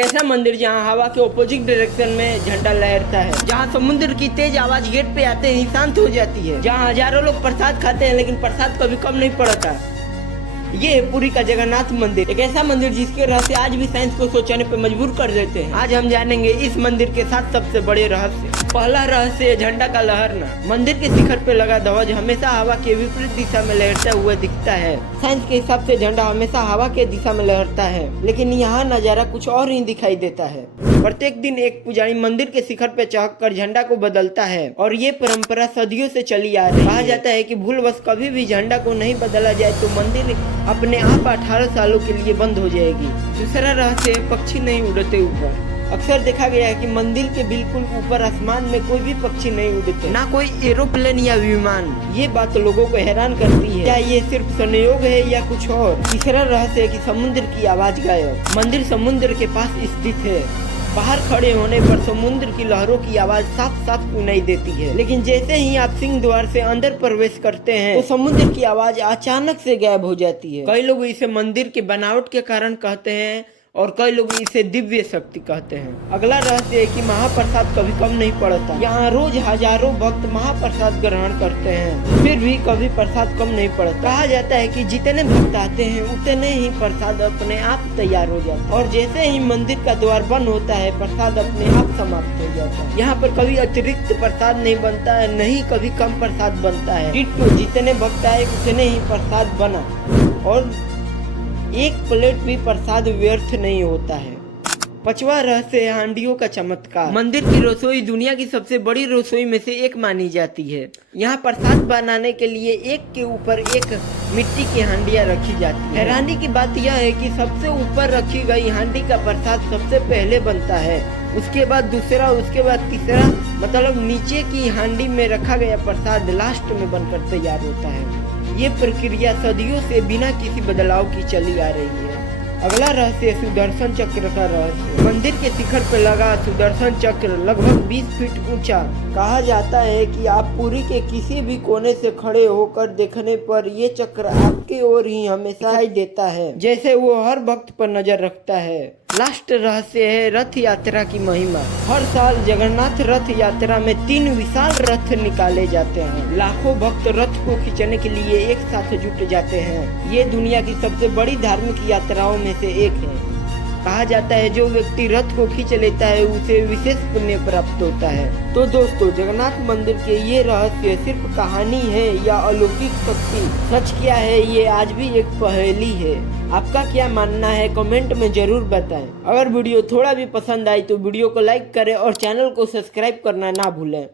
ऐसा मंदिर जहाँ हवा के ऑपोजिट डायरेक्शन में झंडा लहरता है, जहाँ समुद्र की तेज आवाज गेट पे आते ही शांत हो जाती है, जहाँ हजारों लोग प्रसाद खाते हैं लेकिन प्रसाद कभी कम नहीं पड़ता। ये है पुरी का जगन्नाथ मंदिर, एक ऐसा मंदिर जिसके रहस्य आज भी साइंस को सोचने पे मजबूर कर देते हैं। आज हम जानेंगे इस मंदिर के 7 सबसे बड़े रहस्य। पहला रहस्य, झंडा का लहरना। मंदिर के शिखर पे लगा ध्वज हमेशा हवा के विपरीत दिशा में लहरता हुआ दिखता है। साइंस के हिसाब से झंडा हमेशा हवा के दिशा में लहरता है, लेकिन यहाँ नजारा कुछ और ही दिखाई देता है। प्रत्येक दिन एक पुजारी मंदिर के शिखर पे चढ़कर झंडा को बदलता है और ये परंपरा सदियों से चली आ रही है। कहा जाता है कि भूलवश कभी भी झंडा को नहीं बदला जाए तो मंदिर अपने आप 18 सालों के लिए बंद हो जाएगी। दूसरा रहस्य, पक्षी नहीं उड़ते ऊपर। अक्सर देखा गया है कि मंदिर के बिल्कुल ऊपर आसमान में कोई भी पक्षी नहीं उड़ते, ना कोई एरोप्लेन या विमान। ये बात लोगों को हैरान करती है। क्या ये सिर्फ संयोग है या कुछ और? तीसरा रहस्य है कि समुद्र की आवाज गायब। मंदिर समुद्र के पास स्थित है। बाहर खड़े होने पर समुद्र की लहरों की आवाज साफ साफ सुनाई देती है, लेकिन जैसे ही आप सिंह द्वार से अंदर प्रवेश करते हैं तो समुद्र की आवाज अचानक से गायब हो जाती है। कई लोग इसे मंदिर के बनावट के कारण कहते हैं और कई लोग इसे दिव्य शक्ति कहते हैं। अगला रहस्य है कि महाप्रसाद कभी कम नहीं पड़ता। यहाँ रोज हजारों भक्त महाप्रसाद ग्रहण करते हैं, फिर भी कभी प्रसाद कम नहीं पड़ता। कहा जाता है कि जितने भक्त आते हैं उतने ही प्रसाद अपने आप तैयार हो जाता है, और जैसे ही मंदिर का द्वार बंद होता है प्रसाद अपने आप समाप्त हो जाता है। यहाँ पर कभी अतिरिक्त प्रसाद नहीं बनता है, नहीं कभी कम प्रसाद बनता है। डिट्टो, जितने भक्त आए उतने ही प्रसाद बना, और एक प्लेट भी प्रसाद व्यर्थ नहीं होता है। पांचवा रहस्य, हांडियों का चमत्कार। मंदिर की रसोई दुनिया की सबसे बड़ी रसोई में से एक मानी जाती है। यहाँ प्रसाद बनाने के लिए एक के ऊपर एक मिट्टी की हांडियाँ रखी जाती है। हैरानी की बात यह है कि सबसे ऊपर रखी गई हांडी का प्रसाद सबसे पहले बनता है, उसके बाद दूसरा, उसके बाद तीसरा, मतलब नीचे की हांडी में रखा गया प्रसाद लास्ट में बनकर तैयार होता है। ये प्रक्रिया सदियों से बिना किसी बदलाव की चली आ रही है। अगला रहस्य, सुदर्शन चक्र का रहस्य। मंदिर के शिखर पर लगा सुदर्शन चक्र लगभग 20 फीट ऊंचा। कहा जाता है कि आप पुरी के किसी भी कोने से खड़े होकर देखने पर ये चक्र आपकी ओर ही हमेशा दिखाई देता है, जैसे वो हर भक्त पर नजर रखता है। लास्ट रहस्य है रथ यात्रा की महिमा। हर साल जगन्नाथ रथ यात्रा में 3 विशाल रथ निकाले जाते हैं। लाखों भक्त रथ को खींचने के लिए एक साथ जुट जाते हैं। ये दुनिया की सबसे बड़ी धार्मिक यात्राओं में से एक है। कहा जाता है जो व्यक्ति रथ को खींच लेता है उसे विशेष पुण्य प्राप्त होता है। तो दोस्तों, जगन्नाथ मंदिर के ये रहस्य सिर्फ कहानी है या अलौकिक शक्ति? सच क्या है, ये आज भी एक पहेली है। आपका क्या मानना है कमेंट में जरूर बताएं। अगर वीडियो थोड़ा भी पसंद आई तो वीडियो को लाइक करें और चैनल को सब्सक्राइब करना ना भूलें।